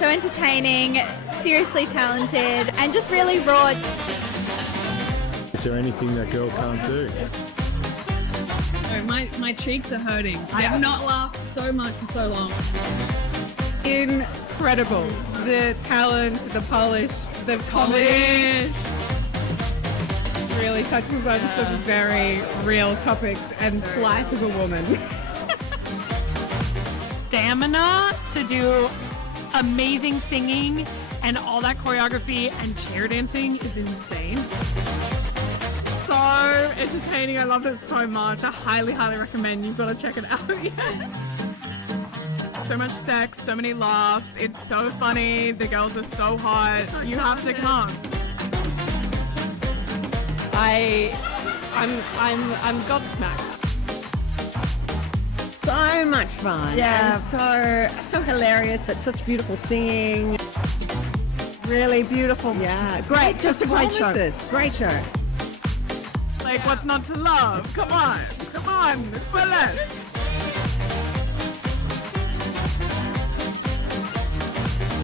so entertaining, seriously talented, and just really raw. Is there anything that girl can't do? Oh, my cheeks are hurting. I have not laughed so much for so long. Incredible. The talent, the polish, the comedy. Really touches on some very real topics and plight of a woman. Stamina to do amazing singing, and all that choreography and chair dancing is insane. So entertaining. I loved it so much. I highly recommend. You've got to check it out. So much sex, so many laughs. It's so funny. The girls are so hot. You have to come. I'm gobsmacked. So much fun. Yeah. And so hilarious, but such beautiful singing. Really beautiful. Yeah, great. Just a great show. Great show. Like, what's not to love? Come on, it's burlesque.